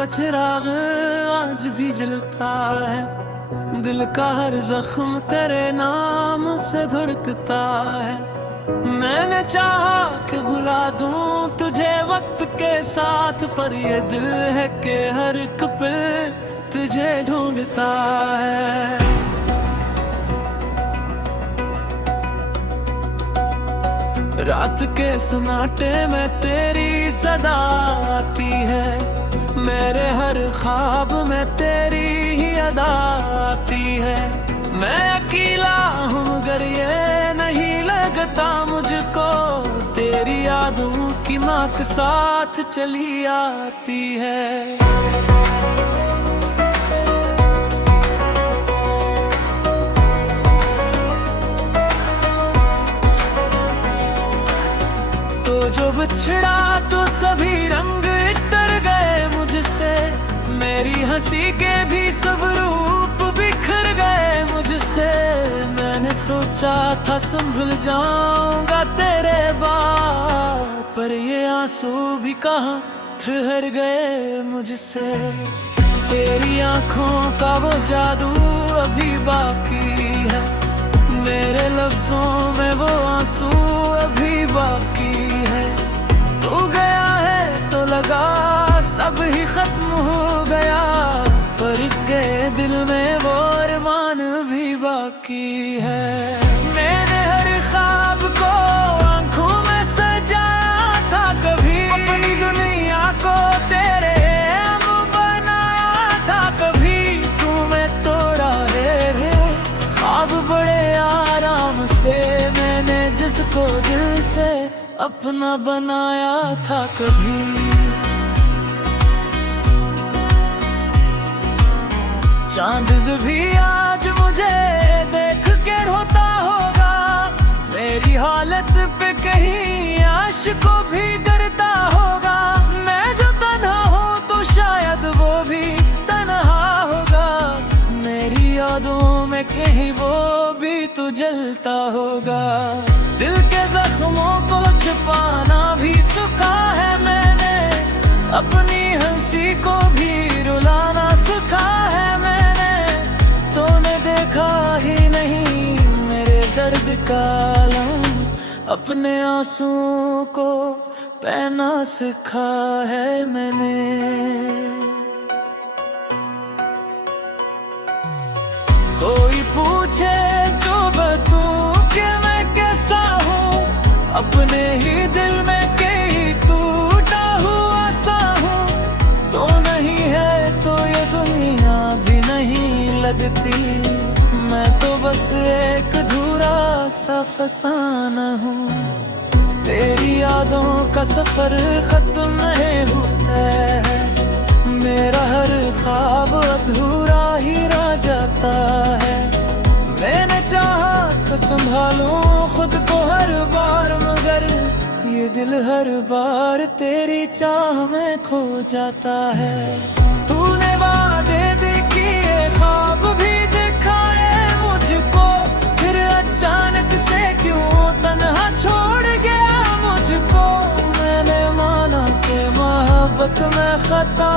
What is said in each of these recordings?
का चिराग आज भी जलता है। दिल का हर जख्म तेरे नाम से धड़कता है। मैंने चाहा कि भुला दूं तुझे वक्त के साथ, पर ये दिल है कि हर एक पल तुझे ढूंढता है। रात के सन्नाटे में तेरी सदा आती है। मेरे हर ख्वाब में तेरी ही अदा आती है। मैं अकेला हूँ मगर ये नहीं लगता मुझको, तेरी यादों की नाक साथ चली आती है। तो जो बिछड़ा तो सभी रंग इतर गए मुझसे, मेरी हंसी के भी सब रूप बिखर गए मुझसे। मैंने सोचा था संभल जाऊंगा तेरे बाद, पर ये आंसू भी कहाँ ठहर गए मुझसे। तेरी आंखों का वो जादू अभी बाकी है, मेरे लफ्जों में वो आंसू अभी बाकी है। तू गया है तो लगा सब ही खत्म हो गया, पर गए दिल में वो अरमान भी बाकी है। मैंने हर ख्वाब को आंखों में सजाया था, कभी अपनी दुनिया को तेरे हम बनाया था। कभी तूने तोड़ा है ख्वाब बड़े आराम से, मैंने जिसको दिल से अपना बनाया था। कभी चांद भी आज मुझे देख के रोता होगा, मेरी हालत पे कहीं आशिकों भी डरता होगा। मैं जो तन्हा हूँ तो शायद वो भी तन्हा होगा, मेरी यादों में कहीं वो भी तो जलता होगा। दिल के जख्मों को छुपाना भी सीखा है मैंने, अपनी हंसी को भी रुलाना सीखा है मैंने। तूने देखा ही नहीं मेरे दर्द का आलम, अपने आंसुओं को पहना सीखा है मैंने। कोई पूछे जो बताऊं कि मैं कैसा हूँ, अपने ही दिल में कहीं टूटा हुआ सा हूँ। तो नहीं है तो ये दुनिया भी नहीं लगती, मैं तो बस एक अधूरा सा फसाना हूँ। तेरी यादों का सफर खत्म नहीं होता है, मेरा हर ख्वाब अधूरा ही रह जाता है। मैंने चाहा तो संभालूं खुद को हर बार, मगर ये दिल हर बार तेरी चाह में खो जाता है। तूने वादे किए ख्वाब भी दिखाए मुझको, फिर अचानक से क्यों तन्हा छोड़ गया मुझको। मैंने माना कि मोहब्बत में खता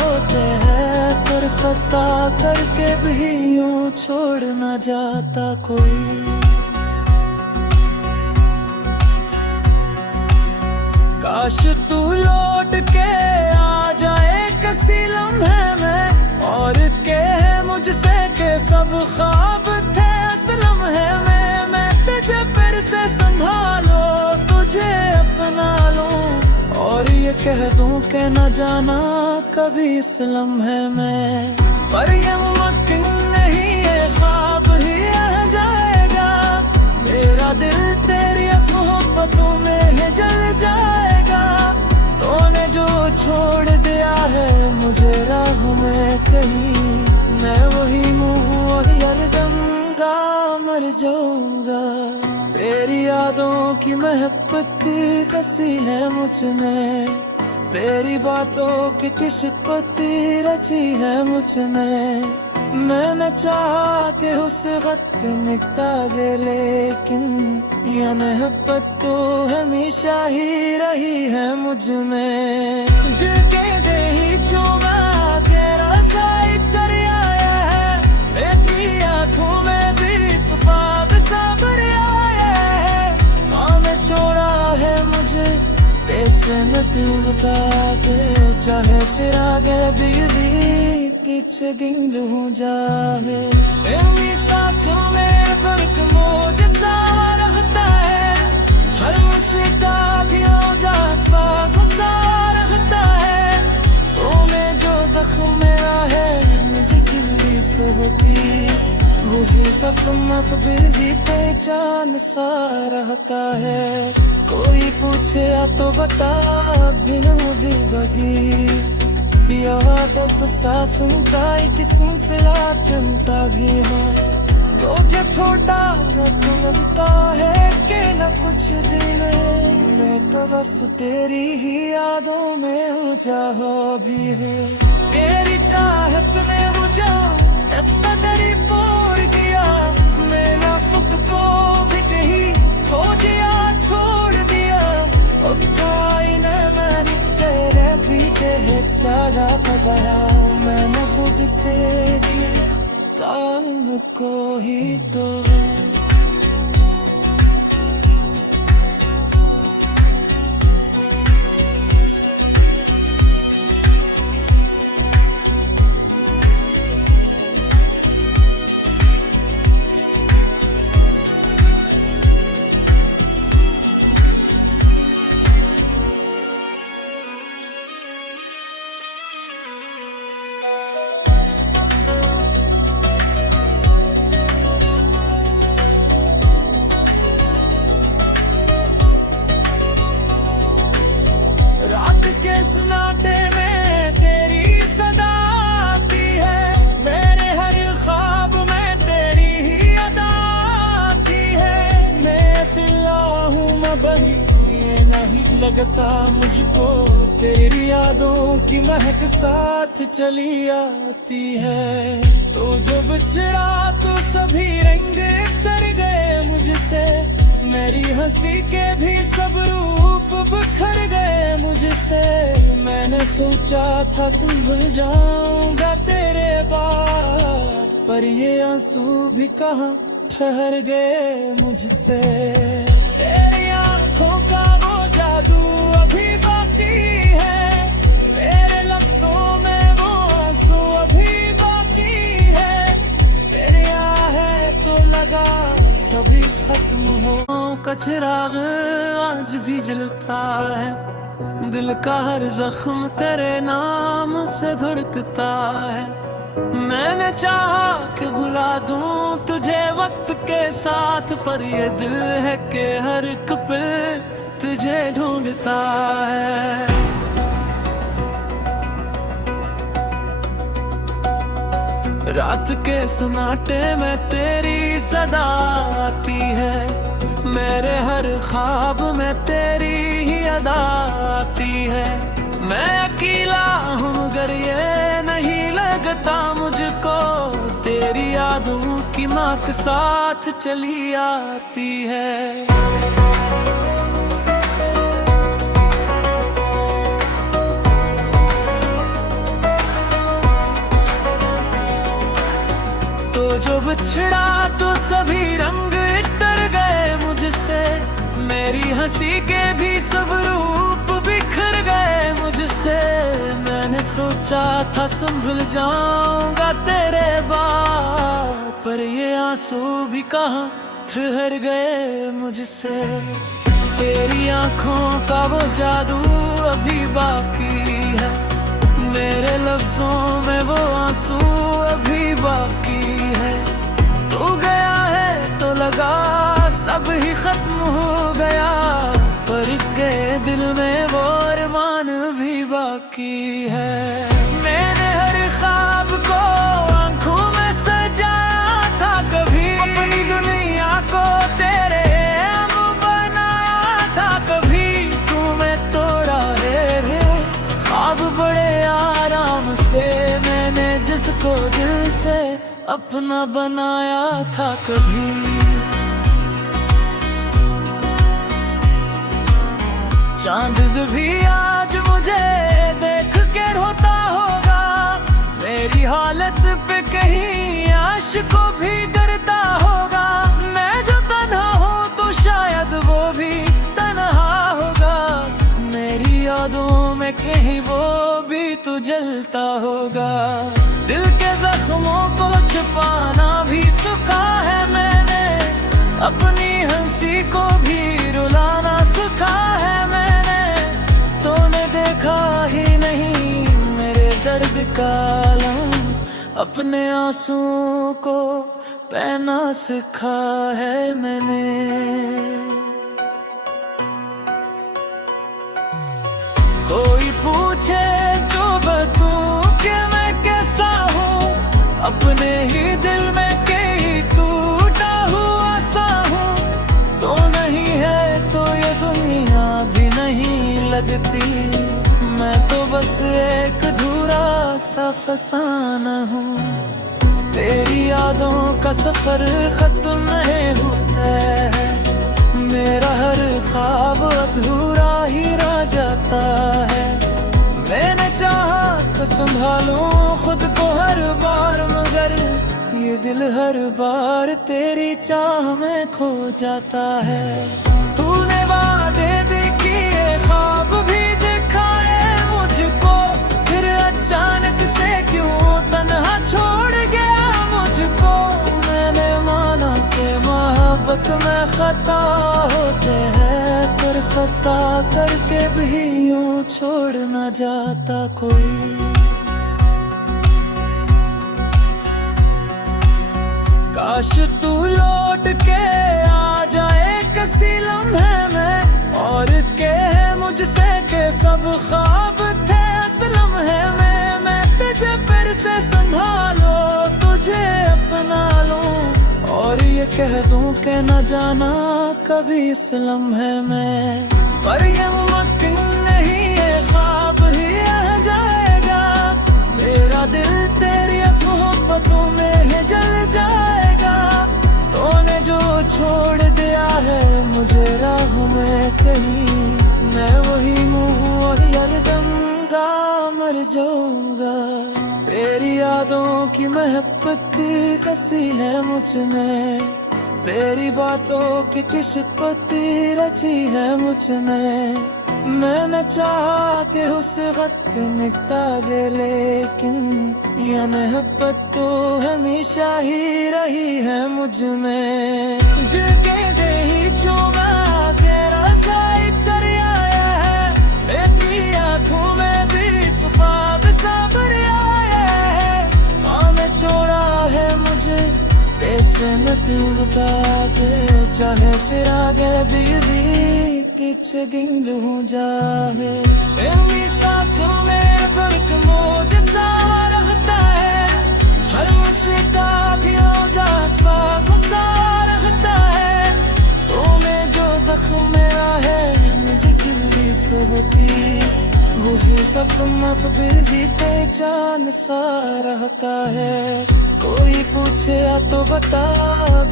होते हैं, पर खता करके भी यूं छोड़ न जाता कोई। काश तू लौट के आ जाए किसी लम्हे में, और कहे मुझसे के सब ख्वाब थे असल लम्हे में। मैं तुझे फिर से संभालो तुझे अपना लूं, और ये कह दूं कि न जाना कभी इस लम्हे में। पर ये मुमकिन नहीं है ख्वाब ही रह जाएगा, मेरा दिल तेरी मोहब्बतों में है जल जाएगा। तूने जो छोड़ दिया है मुझे राह में कहीं, मैं वही मुँह वही हरदम गा मर जाऊंगा। तेरी यादों की महब्बत कसी है मुझ में, तेरी बातों की किस्मत रची है मुझ में। मैंने चाहा कि उस वक्त मिटा दे, लेकिन यह मोहब्बत तो हमेशा ही रही है मुझ में। दिल के दे ही छू मैं मुझसे न तू बता दे, चाहे सिरागे बिजली किचे गिंग हो जाए। तेरी सांसों में फर्क मौजूदा रहता है, हर मुश्किल भी हो जाता गुस्सा रहता है। ओ में जो जख्म मेरा है मुझे किल्ली से होती, वही सपना फिर भी पहचान सा रहता है। कोई पूछे या तो बता बिना मुझे बदी, याद तो सासों का एक सिलसिला चलता भी है। तो क्या छोटा तो लगता है कि न कुछ दिन, मैं तो बस तेरी ही यादों में उजाला भी है। तेरी चाहत में मुझे इस कदर पोर गया, मैंने खुद को भी कहीं खोजिया छोड़ दिया। मैंने चेहरे भी तेरे चारा गया, मैंने खुद से काम को ही तो। सन्नाटे में तेरी सदा आती है, मेरे हर ख्वाब में तेरी ही अदा आती है। मैं तिला हूँ मबही, ये नहीं लगता मुझको, तेरी यादों की महक साथ चली आती है। तो जो बिछड़ा तो सभी रंग तर गए मुझसे, मेरी हंसी के भी सब रूप बिखर गए मुझसे। मैंने सोचा था संभल जाऊंगा तेरे बाद, पर ये आंसू भी कहाँ ठहर गए मुझसे। तेरी आंखों का वो जादू अभी बाकी है, मेरे लफ्जों में वो आंसू अभी बाकी है। तेरे है तो लगा सभी खत्म हो का चिराग आज भी जलता है, दिल का हर जख्म तेरे नाम से धड़कता है। मैंने चाहा कि भुला दूं तुझे वक्त के साथ, पर ये दिल है कि हर एक पल तुझे ढूंढता है। रात के सन्नाटे में तेरी सदा आती है, मेरे हर ख्वाब में तेरी ही अदा आती है। मैं अकेला हूँ मगर ये नहीं लगता मुझको, तेरी यादों की महक साथ चली आती है। तो जो बिछड़ा तो सभी रंग तर गए मुझसे, मेरी हंसी के भी सब रूप बिखर गए मुझसे। मैंने सोचा था संभल जाऊंगा तेरे बाद, पर ये आंसू भी कहाँ ठहर गए मुझसे। तेरी आंखों का वो जादू अभी बाकी है, मेरे लफ्जों में वो आंसू अभी बाकी है। तू गया है तो लगा सब ही खत्म हो गया, पर गए दिल में वो अरमान भी बाकी है। मैंने हर ख्वाब को आंखों में सजाया था, कभी अपनी दुनिया को तेरे हम बनाया था। कभी तूने तोड़ा रे ख्वाब बड़े आराम से, मैंने जिसको दिल से अपना बनाया था। कभी चांद भी आज मुझे देख के रोता होगा, मेरी हालत पे कहीं आशिको भी डरता होगा। मैं जो तन्हा हूँ तो शायद वो भी तन्हा होगा, मेरी तू जलता होगा। दिल के जख्मों को छुपाना भी सीखा है मैंने, अपनी हंसी को भी रुलाना सीखा है मैंने। तूने देखा ही नहीं मेरे दर्द का आलम, अपने आंसुओं को पहना सीखा है मैंने। कोई पूछे जो बताऊं कि मैं कैसा हूँ, अपने ही दिल में कहीं टूटा हुआ सा हूँ। तो नहीं है तो ये दुनिया भी नहीं लगती, मैं तो बस एक अधूरा सा फसाना हूँ। तेरी यादों का सफर खत्म नहीं होता है, मेरा हर ख्वाब अधूरा ही रह जाता है। मैंने चाहा तो संभालूं खुद को हर बार, मगर ये दिल हर बार तेरी चाह में खो जाता है। तूने वादे किए ख्वाब भी दिखाए मुझको, फिर अचानक से क्यों तन्हा छोड़ गया मुझको। मैंने माना कि मोहब्बत में खता होते हैं, पर खता करके भी यूं छोड़ न जाता कोई। काश तू लौट के आ जाए किसी लम्हे में, और कहे मुझसे के सब ख्वाब थे असल लम्हे में। मैं तुझे फिर से संभालो, तुझे अपना लूं, और ये कह दूं कि न जाना कभी इस लम्हे में। पर ये मुमकिन नहीं है, ख्वाब ही रह जाएगा। मेरा दिल तेरी मोहब्बतों में ही जल जाएगा। तूने जो छोड़ दिया है मुझे राह में कहीं, मैं वही मुँह और हरदम गा मर जाऊंगा। तेरी यादों की महक कसी है मुझ में, तेरी बातों की किस्मत रची है मुझ में। मैंने चाहा कि उस वक्त मिटा दे, लेकिन यह मोहब्बत तो हमेशा ही रही है मुझ में। जिनके दे ही चूमा तेरा साइड कर आया है, मेरी आँखों में भी ख्वाब सा भर आया है। माँ ने छोड़ा है मुझे कैसे न तू बता दे, चाहे सिरा गए दीदी किच गिंगलू जाए। मेरी सांसों में बल्क मौज सा रहता है, हर मुश्किल भी हो जाता गुस्सा रहता है। तुम्हें जो जख्म मेरा है मुझे किल्ली से होती, वही सपना फिर भी पहचान सा रहता है। कोई पूछे तो बता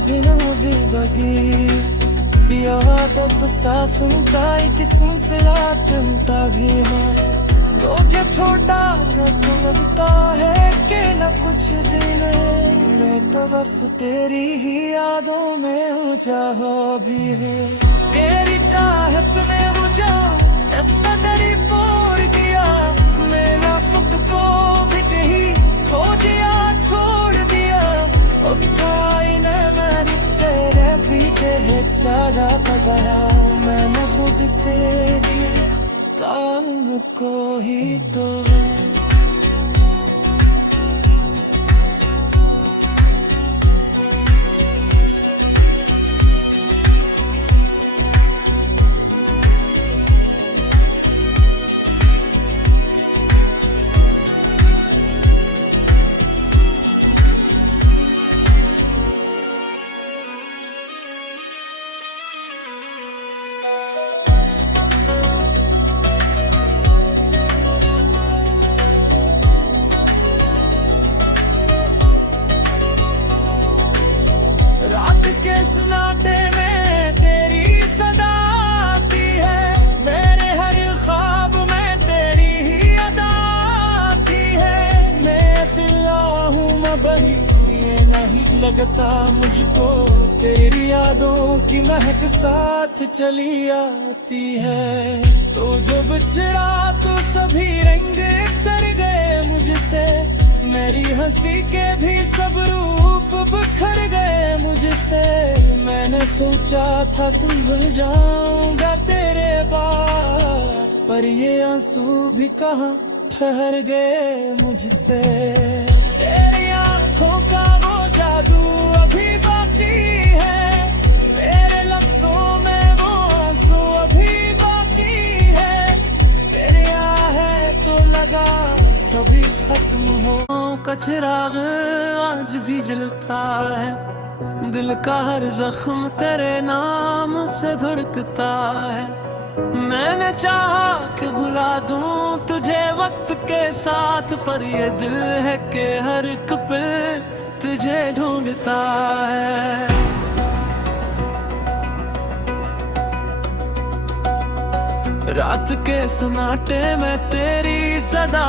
दिन मुझे बगी, याद तो सासुन का एक सिलसिला चलता भी है। तो क्या छोटा तो लगता है कि न कुछ दिन, मैं तो बस तेरी ही यादों में उजाहो भी है। तेरी चाहत में मुझे रास्ता तेरी पोर दिया, मैंने खुद को भी कहीं खो दिया छोड़ दिया। तेरे पीछे चारा पगाया, मैंने खुद से काम को ही तो। लगता मुझको तेरी यादों की महक साथ चली आती है। तो जो बिछड़ा तो सभी रंग तर गए, हंसी के भी सब रूप बिखर गए मुझसे। मैंने सोचा था संभल जाऊंगा तेरे बाद, पर ये आंसू भी कहाँ ठहर गए मुझसे। तेरी आंखों का वो जादू अभी बाकी है, मेरे लफ्जों में वो आंसू अभी बाकी है। तेरे है तो लगा सभी खत्म हो का चिराग आज भी जलता है, दिल का हर जख्म तेरे नाम से धड़कता है। मैंने चाहा कि भुला दूं तुझे वक्त के साथ, पर ये दिल है कि हर एक पल तुझे ढूंढता है। रात के सन्नाटे में तेरी सदा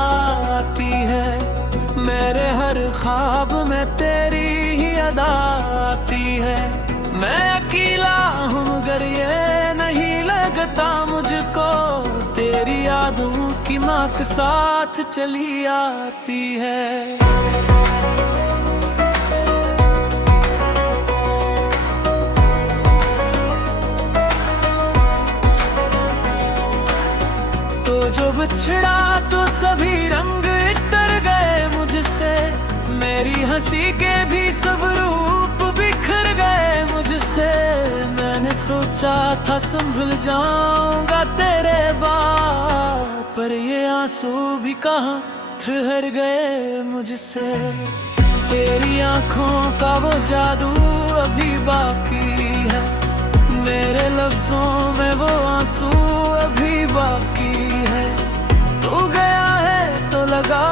आती है, मेरे हर ख्वाब में तेरी ही अदा आती है। मैं अकेला हूँ मगर ये नहीं लगता मुझको, तेरी यादों की नाक साथ चली आती है। तो जो बिछड़ा तो सभी रंग इतर गए मुझसे, मेरी हंसी के भी सब रूप बिखर गए मुझसे। मैंने सोचा था संभल जाऊंगा तेरे बाद, पर ये आंसू भी कहाँ ठहर गए मुझसे। तेरी आंखों का वो जादू अभी बाकी है, मेरे लफ्जों में वो आंसू अभी बाकी है। तू गया है तो लगा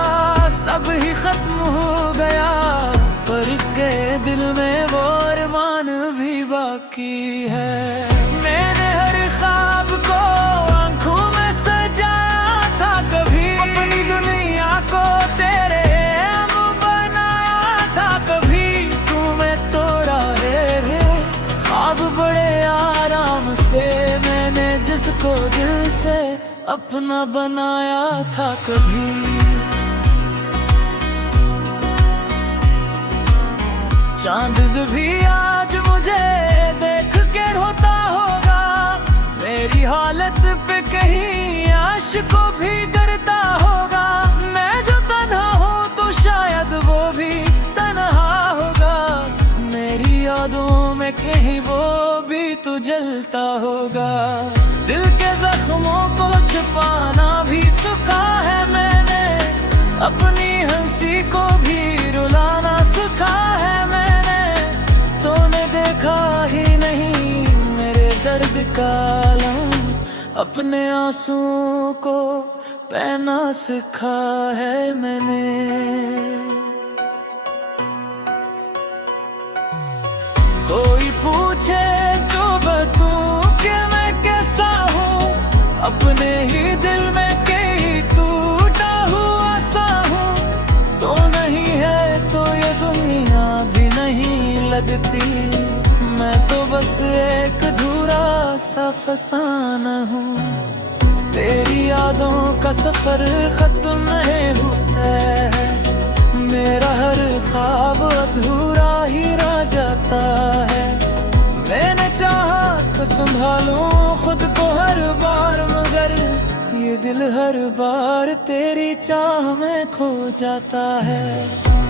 सब ही खत्म हो गया, पर गए दिल में वो अरमान भी बाकी है। मैंने हर ख्वाब को आंखों में सजाया था कभी, अपनी दुनिया को तेरे हम बनाया था कभी। तूने तोड़ा रे ख्वाब बड़े आराम से, मैंने जिसको दिल से अपना बनाया था कभी। चांद भी आज मुझे देख के रोता होगा, मेरी हालत पे कहीं आशिकों भी डरता होगा। मैं जो तन्हा हूँ तो शायद वो भी तन्हा होगा, मेरी यादों में कहीं वो भी तो जलता होगा। दिल के जख्मों को छुपाना भी सीखा है मैंने, अपनी हंसी को भी रुलाना सीखा है मैंने। तूने देखा ही नहीं मेरे दर्द का आलम, अपने आंसुओं को पहना सीखा है मैंने। कोई पूछे तो बताऊं कि मैं कैसा हूँ, अपने ही दिल में कहीं टूटा हुआ सा हूँ। तो नहीं है तो ये दुनिया भी नहीं लगती, मैं तो बस एक अधूरा सा फसाना हूँ। तेरी यादों का सफर खत्म नहीं होता है, मेरा हर ख्वाब अधूरा ही रह जाता है। मैंने चाहा तो संभालूं खुद को हर बार, मगर ये दिल हर बार तेरी चाह में खो जाता है।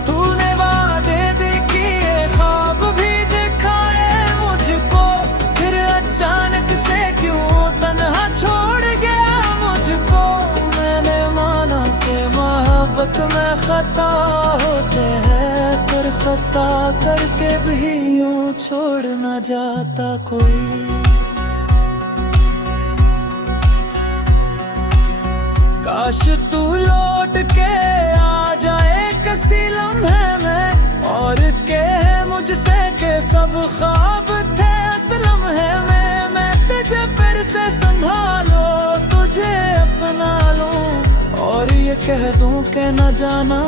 तूने वादे दिए ख्वाब भी दिखाए मुझको, फिर अचानक से क्यों तन्हा छोड़ गया मुझको। मैंने माना कि मोहब्बत में खता होते हैं, पर खता करके भी यूं छोड़ न जाता कोई। काश तू लौट के आ जाए किसी लम्हे में, और कहे मुझसे के सब ख्वाब थे असल लम्हे में। मैं तुझे फिर से संभालो, तुझे अपना लूं, और ये कह दूं कि न जाना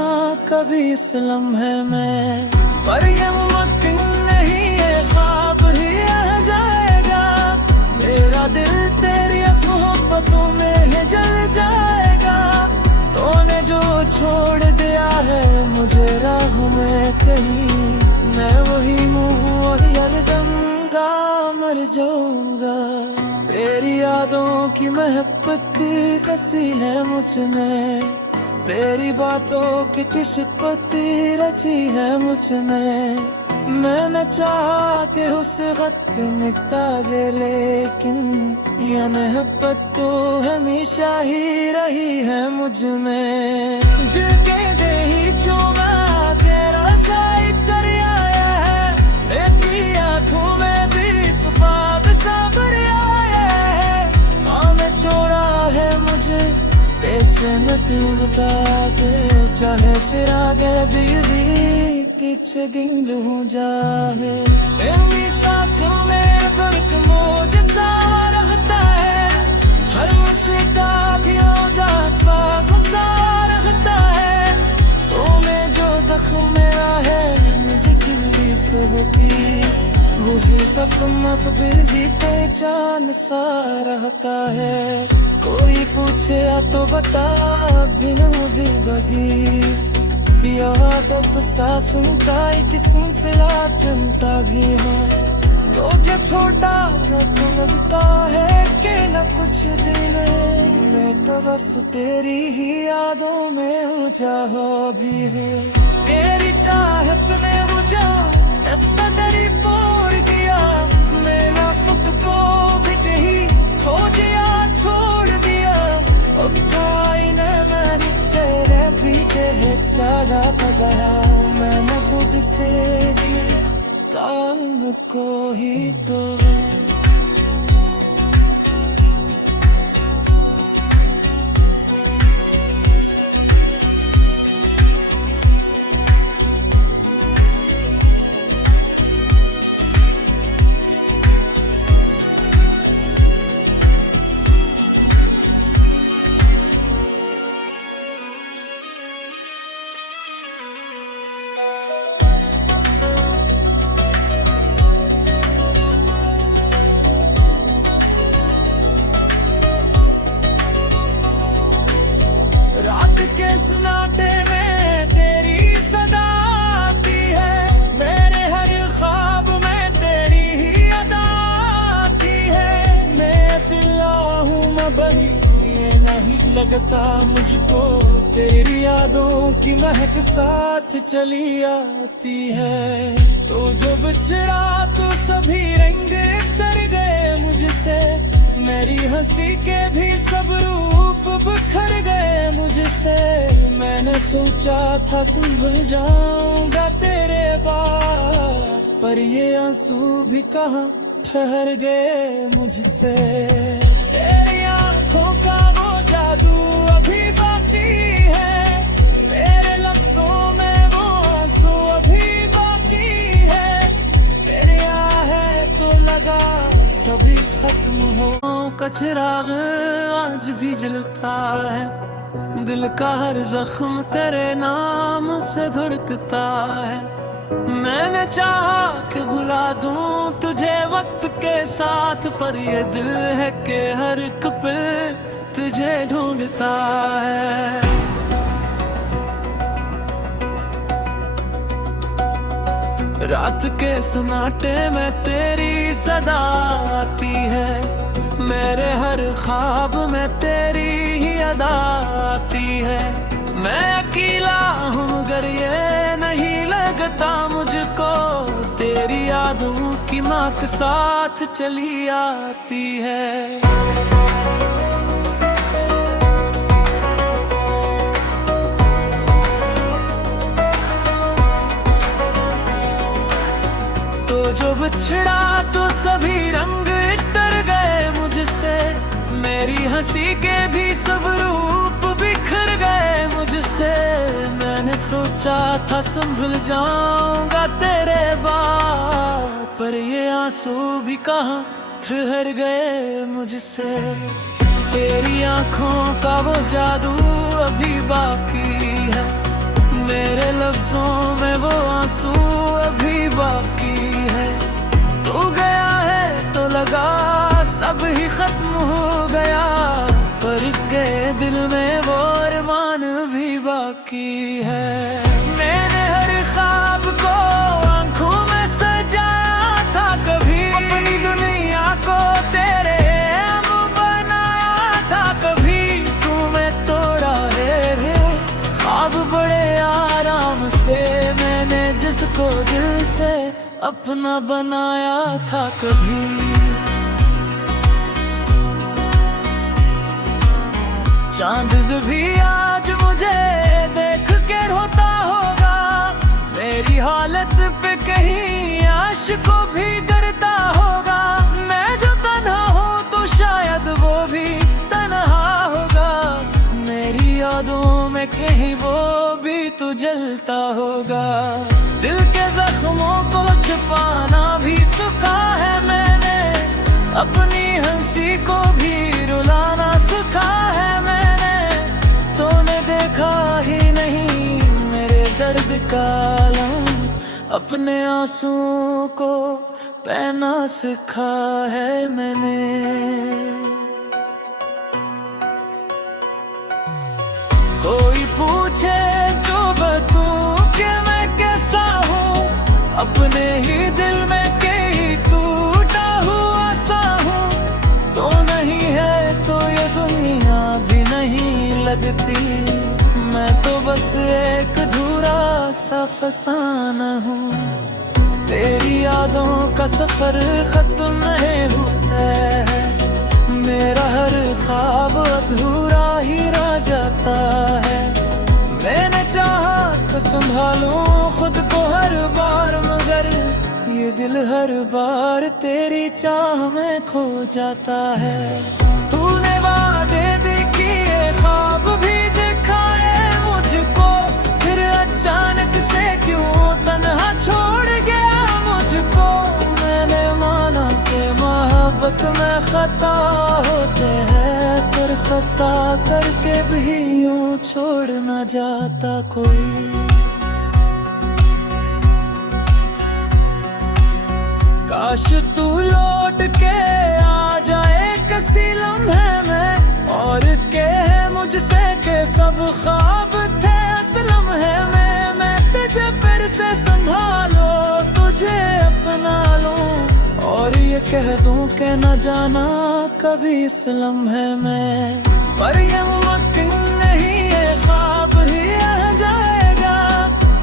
कभी इस लम्हे में। पर ये मुमकिन नहीं है, ख्वाब ही रह जाएगा, मेरा दिल तेरी मोहब्बतों में जल जाएगा। तूने जो छोड़ दिया है मुझे राह में कहीं, मैं वही हूँ वही हरदम गा मर जाऊंगा। तेरी यादों की महब्बत कसी है मुझ में, तेरी बातों की किस्मत रची है मुझ में। मैंने चाहा कि उस वक्त मिटा दे, लेकिन यह मोहब्बत तो हमेशा ही रही है मुझ में। जिनके दे ही चूमा तेरा साइड कर आया है, मेरी आँखों में भी ख्वाब सा भर आया है। आने छोड़ा है मुझे कैसे न तू बता दे, चाहे सिरागे बिजली किच गिंगलू जाए। तेरी सांसों में बर्क मुझे सा रहता है, हर मुश्किल भी हो जाता गुस्सा रहता है। तो में जो जख्म मेरा है मुझे किल्ली सोती, वही जख्म अब भी पहचान सा रहता है। कोई पूछे तो बता भी मुझे बदी, आदत सासों का एक सिलसिला चलता भी है। तो क्या छोटा तो लगता है कि न कुछ दिन, मैं तो बस तेरी ही यादों में उलझा हो भी है। तेरी चाहत में मुझे इस कदर तोड़ दिया, मेरा खुद को भी ही खोजिया छोड़ दिया। अब कोई न मेरी तेरे भी तेरे ज्यादा पगया, मैंने खुद से काम को ही तो। रात के सन्नाटे में तेरी सदा आती है, मेरे हर ख्वाब में तेरी ही अदा आती है। मैं दिला हूँ मैं बही, ये नहीं लगता मुझको, तेरी यादों की महक साथ चली आती है। तो जो बिछड़ा तो सभी रंग तर गए मुझसे, मेरी हंसी के भी सब रूप बिखर गए मुझसे। मैंने सोचा था संभल जाऊंगा तेरे बाद, पर ये आंसू भी कहाँ ठहर गए मुझसे। तेरी आंखों का वो जादू अभी बाकी है, मेरे लफ्जों में वो आंसू अभी बाकी है। तेरे है तो लगा सभी खत्म हो का चिराग आज भी जलता है, दिल का हर जख्म तेरे नाम से धड़कता है। मैंने चाहा कि भुला दूं तुझे वक्त के साथ, पर ये दिल है कि हर एक पल तुझे ढूंढता है। रात के सन्नाटे में तेरी सदा आती है, मेरे हर ख्वाब में तेरी ही अदा आती है। मैं अकेला हूँ मगर ये नहीं लगता मुझको, तेरी यादों की नाक साथ चली आती है। तो जो बिछड़ा तो सभी रंग तर गए मुझसे, मेरी हंसी के भी सब रूप बिखर गए मुझसे। मैंने सोचा था संभल जाऊंगा तेरे बाद, पर ये आंसू भी कहाँ ठहर गए मुझसे। तेरी आंखों का वो जादू अभी बाकी है, मेरे लफ्जों में वो आंसू अभी बाकी है। तू गया है तो लगा सब ही खत्म हो गया, पर गए दिल में वो अरमान भी बाकी। बाकी है। मैंने हर ख्वाब को आंखों में सजाया था, कभी अपनी दुनिया को तेरे हम बनाया था, कभी तूने तोड़ा रे ख्वाब बड़े आराम से। मैंने जिसको दिल से अपना बनाया था कभी। चांद भी आज मुझे देख के रोता होगा, मेरी हालत पे कहीं आशिकों भी डरता होगा। मैं जो तन्हा हूँ तो शायद वो भी तन्हा होगा, मेरी यादों में कहीं वो भी तो जलता होगा। दिल के जख्मों को छिपाना भी सीखा है मैंने, अपनी हंसी को भी रुलाना सीखा है मैंने। तूने देखा ही नहीं मेरे दर्द का आलम, अपने आंसुओं को पहना सीखा है मैंने। कोई पूछे तो बताऊं कि मैं कैसा हूँ, अपने ही दिल में कहीं टूटा हुआ सा हूँ। तो नहीं है तो ये दुनिया भी नहीं लगती, मैं तो बस एक अधूरा सा फसाना हूँ। तेरी यादों का सफर खत्म नहीं होता है, मेरा हर ख्वाब अधूरा ही रह जाता है। मैंने चाहा तो संभालूं खुद को हर बार, मगर ये दिल हर बार तेरी चाह में खो जाता है। तूने वादे किए ख्वाब भी दिखाए मुझको, फिर अचानक से क्यों तन्हा छोड़ गया मुझको। मैंने माना कि मोहब्बत में खता होते हैं, पर खता करके भी यूं छोड़ न जाता कोई। काश तू लौट के आ जाए किसी लम्हे में, और कहे मुझसे के सब ख्वाब थे असल लम्हे में। मैं तुझे फिर से संभालो, तुझे अपना लूं, और ये कह दूं कि न जाना कभी इस लम्हे में। पर ये मुमकिन नहीं है, ख्वाब ही रह जाएगा,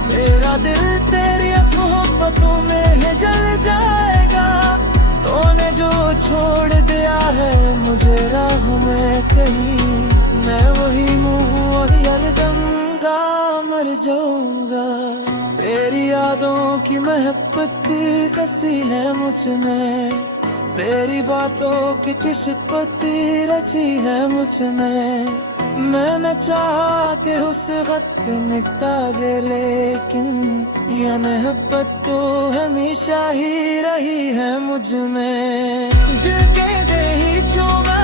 मेरा दिल तेरी मोहब्बतों में ही जल जाएगा। तूने जो छोड़ दिया है मुझे राह में कहीं, मैं वही मुँह वही हरदम गा मर जाऊंगा। तेरी यादों की महब्बत कसी है मुझ में, तेरी बातों की किस्मत रची है मुझ में। मैंने चाहा कि उस वक्त मिटा दे, लेकिन यह मोहब्बत तो हमेशा ही रही है मुझ में। जिनके दे ही छूगा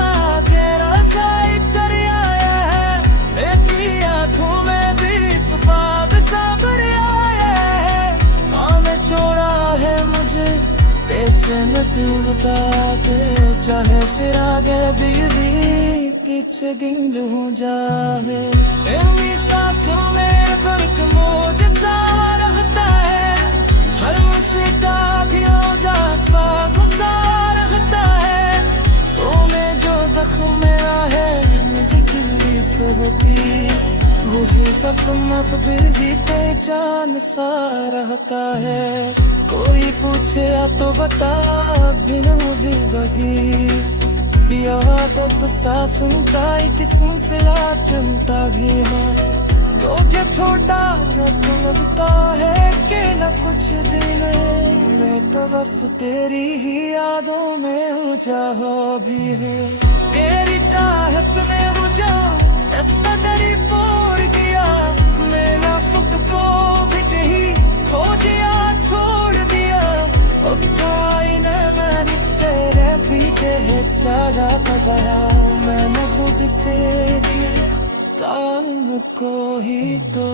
तेरा साइड कर आया है, मेरी आँखों में भी ख्वाब सा भर आया है। माने छोड़ा है मुझे कैसे न क्यों बता दे, चाहे सिरागे बिजली किच गिंग हो जावे। तेरी सांसों में फर्क मुझे सा रहता है, हर मुश्किल भी हो जाता गुस्सा रहता है। तुम्हें जो जख्म मेरा है मुझे किल्ली से होती, वही सपना फिर भी पहचान सा रहता है। कोई पूछे तो बता बिना मुझे बगी, तो सासुं का एक सिलसिला चलता भी है। तो क्या छोटा तो लगता है कि न कुछ दिन, मैं तो बस तेरी ही यादों में उलझा हो भी है। तेरी चाहत में मुझे रास्ता तेरी पोर गया, मेरा खुद को भी कहीं खोजिया छोड़ दिया। मैंने तेरे पीछे ज्यादा पकड़ा, मैंने खुद से दिया काम को ही तो।